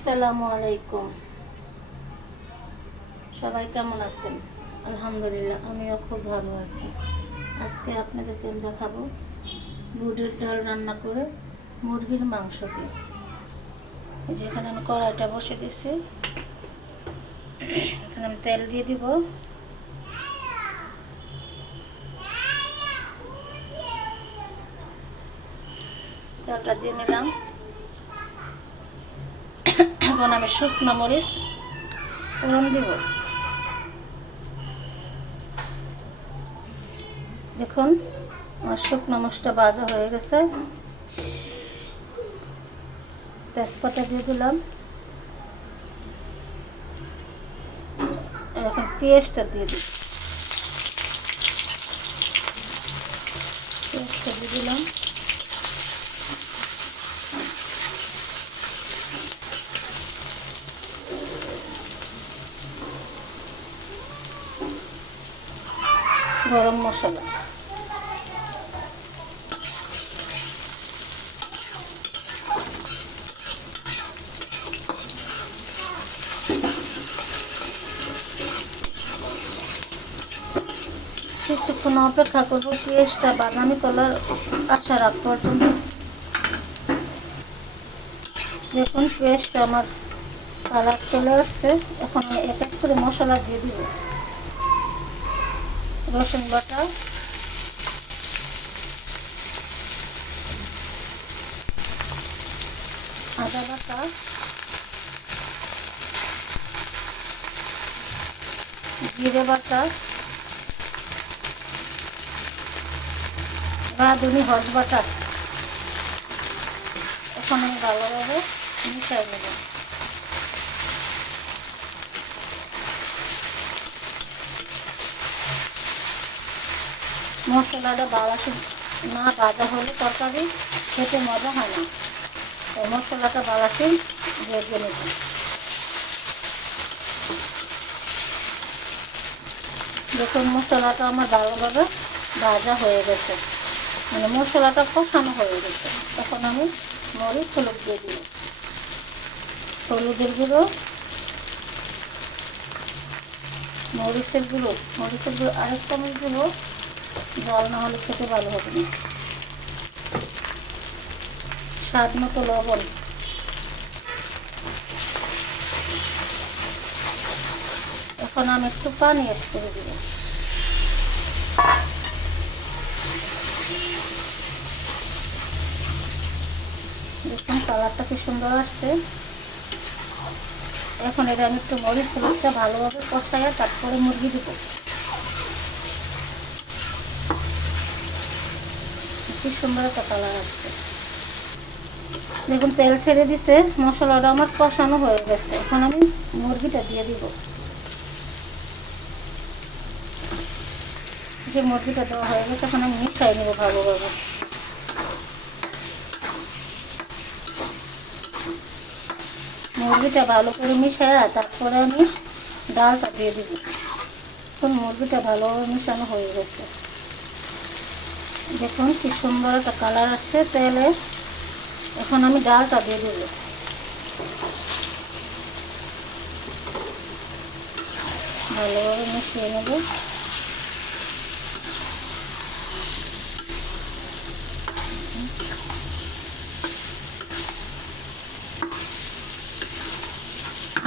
আসসালামু আলাইকুম। সবাই কেমন আছেন? আলহামদুলিল্লাহ, আমিও খুব ভালো আছি। আজকে আপনাদেরকে আমি দেখাবো বুটের ডাল রান্না করে মুরগির মাংস দিয়ে। যেখানে আমি কড়াইটা বসে দিয়েছি, এখানে আমি তেল দিয়ে দিব। তেলটা দিয়ে নিলাম। এখন আমি শুকনো মরিচ ফোড়ন দিব। দেখুন আমার শুকনো মরিচটা ভাজা হয়ে গেছে। তেজপাতা দিয়ে দিলাম। এখন পেঁয়াজটা দিয়ে দিই। পেঁয়াজটা দিয়ে দিলাম। গরম মশলা, কিছুক্ষণ অপেক্ষা করবো পেঁয়াজটা বাদামি কালার আসা রাখ পর্যন্ত। দেখুন পেঁয়াজটা আমার কালার চলে আসছে। এখন আমি এক এক করে মশলা দিয়ে দিব। রসুন বাটা, আদা বাটা, জিরে বাটা, রাঁধুনি হলুদ বাটা। এখন আমি ভালোভাবে মিশিয়ে নেব। মশলাটা না ভাজা হলে তরকারি খেতে মজা হয় না। তাই মশলাটা বাড়াতে দিয়ে নেব। দেখুন মশলাটা আমার ভালোভাবে ভাজা হয়ে গেছে, মানে মশলাটা কষানো হয়ে গেছে। এখন আমি মরিচ হলুদ দিয়ে দিব। হলুদের গুঁড়ো, মরিচের গুঁড়ো আরেক চামচ দিব। জল না হলে খেতে ভালো হবে না। স্বাদ মতো লবণ। এখন আমি একটু পানি অ্যাড করে দিব। দেখুন কালারটা কি সুন্দর আসছে। এখন এটা আমি একটু মরিচ হলুদটা ভালোভাবে কষাইয়া তারপরে মুরগি দিব। কি সুন্দর একটা কালার আসছে। দেখুন তেল ছেড়ে দিছে, মশলাটা আমার কষানো হয়ে গেছে। এখন আমি মুরগিটা দিয়ে দিব। যে মুরগিটা দেওয়া হয়ে গেছে, এখন আমি মিশাই নেব ভালোভাবে। মুরগিটা ভালো করে মিশাই তারপরে আমি ডালটা দিয়ে দিব। এখন মুরগিটা ভালোভাবে মিশানো হয়ে গেছে। দেখুন কি সুন্দর একটা কালার আসছে তেলে। এখন আমি ডালটা দিয়ে দেব। ভালোভাবে মিশিয়ে নেব।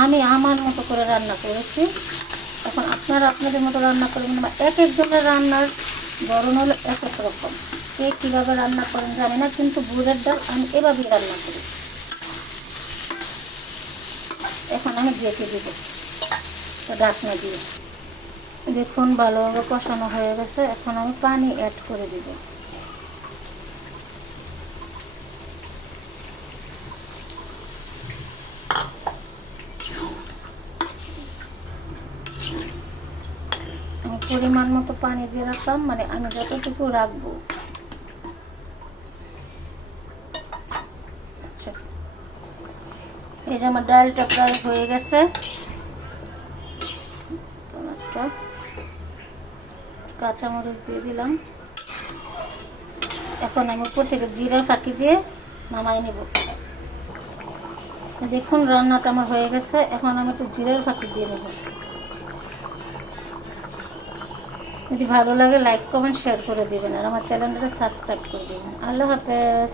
আমি আমার মতো করে রান্না করেছি। এখন আপনারা আপনাদের মতো রান্না করবেন। এক একজনের রান্নার ধরন হলো এক এক রকম। কে কীভাবে রান্না করেন জানি না, কিন্তু বুটের ডাল আমি এভাবেই রান্না করি। এখন আমি ঢেকে দিব ঢাকনা দিয়ে। দেখুন ভালোভাবে কষানো হয়ে গেছে। এখন আমি পানি অ্যাড করে দিব। আমি পরিমাণ মতো পানি দিয়ে রাখলাম, মানে আমি যতটুকু রাখবো। আচ্ছা, এই যে আমার ডালটা প্রায় হয়ে গেছে। কাঁচামরিচ দিয়ে দিলাম। এখন আমি উপর থেকে জিরা ফাঁকি দিয়ে নামাই নেব। দেখুন রান্নাটা আমার হয়ে গেছে। এখন আমি একটু জিরার ফাঁকি দিয়ে নেব। যদি ভালো লাগে লাইক কমেন্ট শেয়ার করে দেবেন আর আমার চ্যানেলটা সাবস্ক্রাইব করে দেবেন। আল্লাহ হাফেজ।